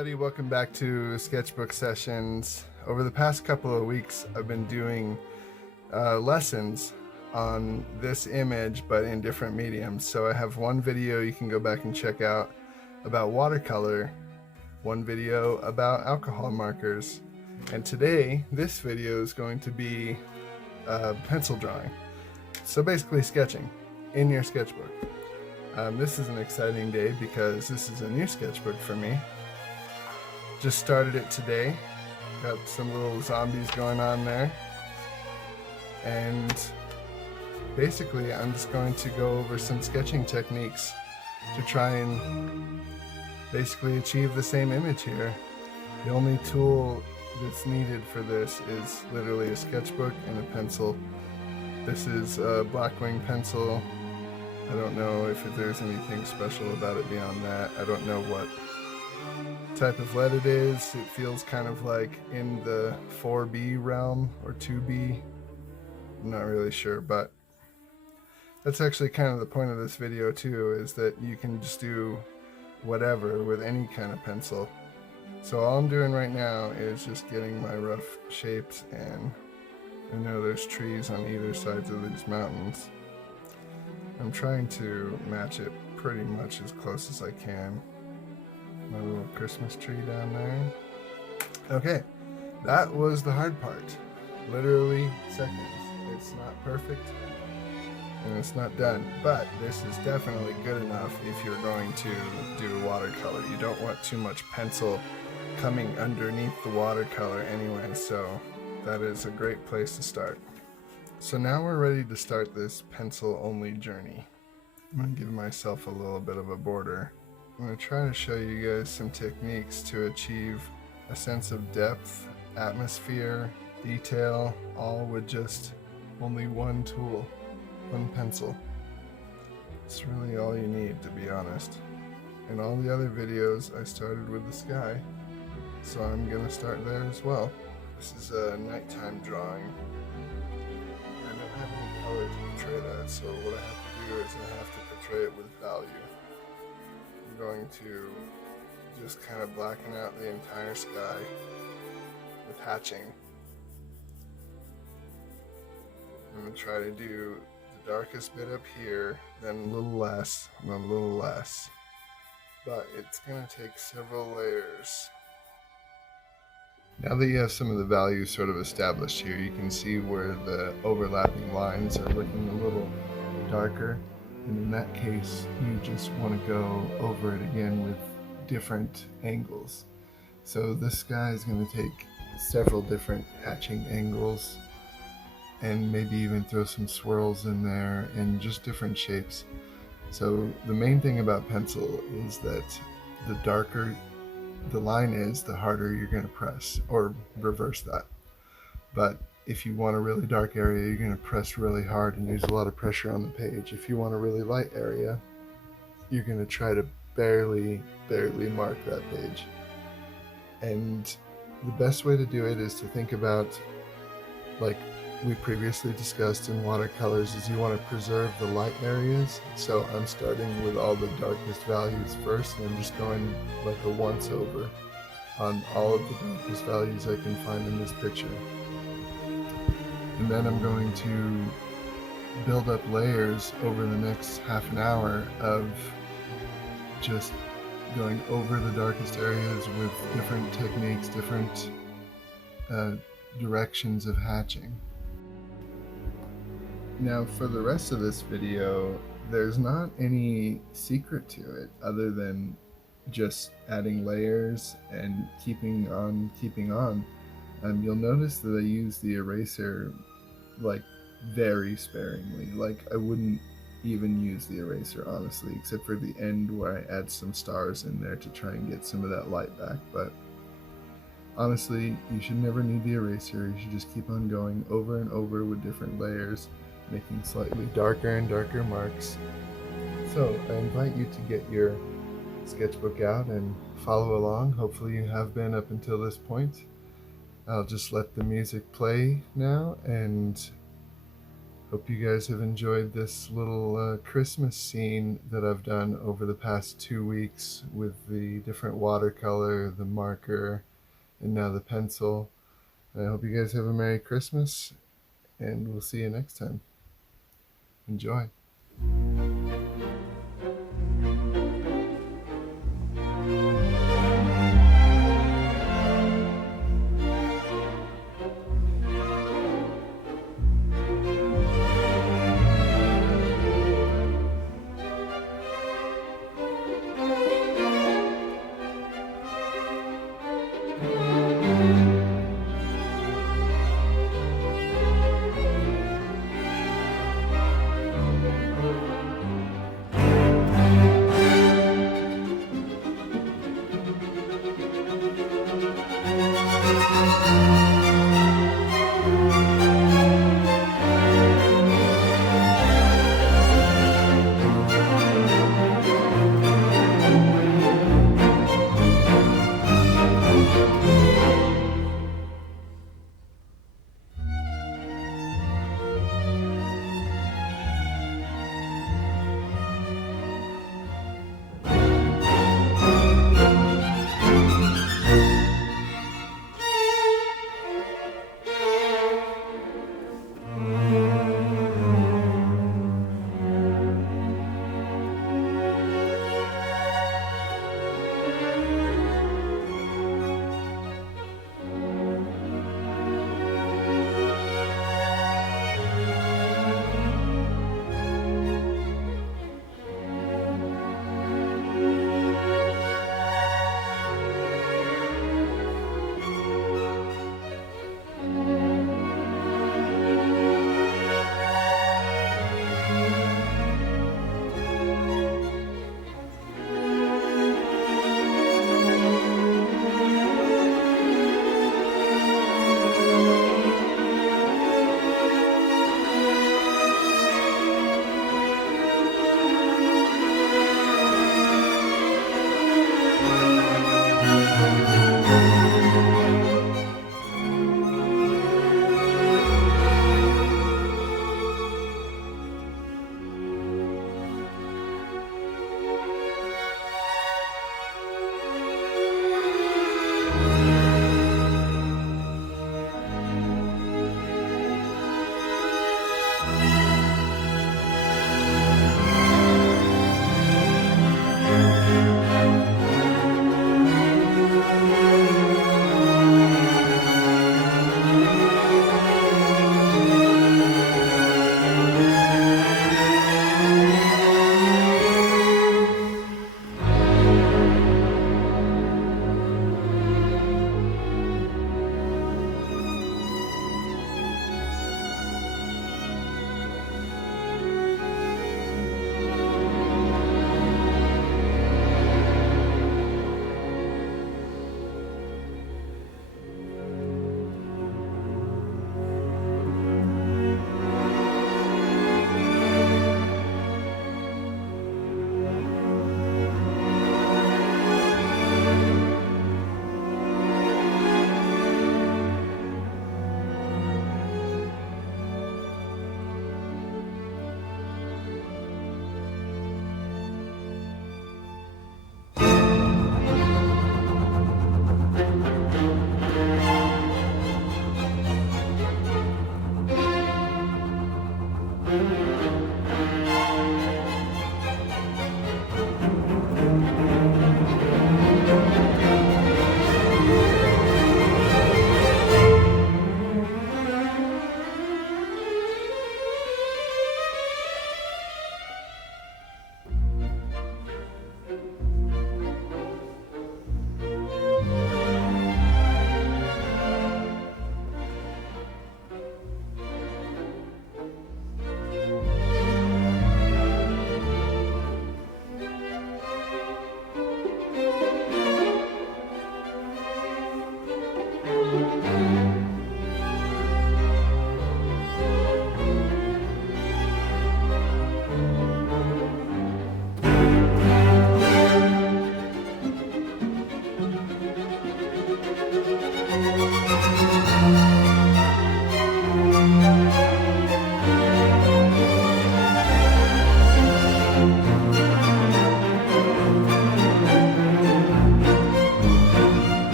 everybody, welcome back to Sketchbook Sessions. Over the past couple of weeks I've been doing lessons on this image but in different mediums. So I have one video you can go back and check out about watercolor, one video about alcohol markers, and today this video is going to be pencil drawing. So basically sketching in your sketchbook. This is an exciting day because this is a new sketchbook for me. Just started it today. Got some little zombies going on there. And basically I'm just going to go over some sketching techniques to try and basically achieve the same image here. The only tool that's needed for this is literally a sketchbook and a pencil. This is a Blackwing pencil. I don't know if there's anything special about it beyond that. I don't know what type of lead it is. It feels kind of like in the 4B realm or 2B. I'm not really sure, but that's actually kind of the point of this video too, is that you can just do whatever with any kind of pencil. So all I'm doing right now is just getting my rough shapes, and I know there's trees on either sides of these mountains. I'm trying to match it pretty much as close as I can. My little Christmas tree down there. Okay, that was the hard part. Literally seconds. It's not perfect and it's not done, but this is definitely good enough if you're going to do watercolor. You don't want too much pencil coming underneath the watercolor anyway, so that is a great place to start. So now we're ready to start this pencil only journey. I'm going to give myself a little bit of a border. I'm going to try to show you guys some techniques to achieve a sense of depth, atmosphere, detail, all with just only one tool, one pencil. It's really all you need, to be honest. In all the other videos I started with the sky, so I'm going to start there as well. This is a nighttime drawing. I don't have any color to portray that, so what I have to do is I have to portray it with value. I'm going to just kind of blacken out the entire sky with hatching. I'm going to try to do the darkest bit up here, then a little less, and then a little less. But it's going to take several layers. Now that you have some of the values sort of established here, you can see where the overlapping lines are looking a little darker. And in that case, you just want to go over it again with different angles. So this guy is going to take several different hatching angles and maybe even throw some swirls in there and just different shapes. So the main thing about pencil is that the darker the line is, the harder you're going to press, or reverse that. But if you want a really dark area, you're going to press really hard and use a lot of pressure on the page. If you want a really light area, you're going to try to barely mark that page. And the best way to do it is to think about, like we previously discussed in watercolors, is you want to preserve the light areas. So I'm starting with all the darkest values first, and I'm just going like a once over on all of the darkest values I can find in this picture. And then I'm going to build up layers over the next half an hour of just going over the darkest areas with different techniques, different directions of hatching. Now for the rest of this video, there's not any secret to it other than just adding layers and keeping on. You'll notice that I use the eraser like very sparingly. Like I wouldn't even use the eraser honestly, except for the end where I add some stars in there to try and get some of that light back. But honestly, you should never need the eraser. You should just keep on going over and over with different layers, making slightly darker and darker marks. So I invite you to get your sketchbook out and follow along. Hopefully you have been up until this point. I'll just let the music play now, and Hope you guys have enjoyed this little Christmas scene that I've done over the past 2 weeks with the different watercolor, the marker, and now the pencil. I hope you guys have a Merry Christmas, and we'll see you next time. Enjoy.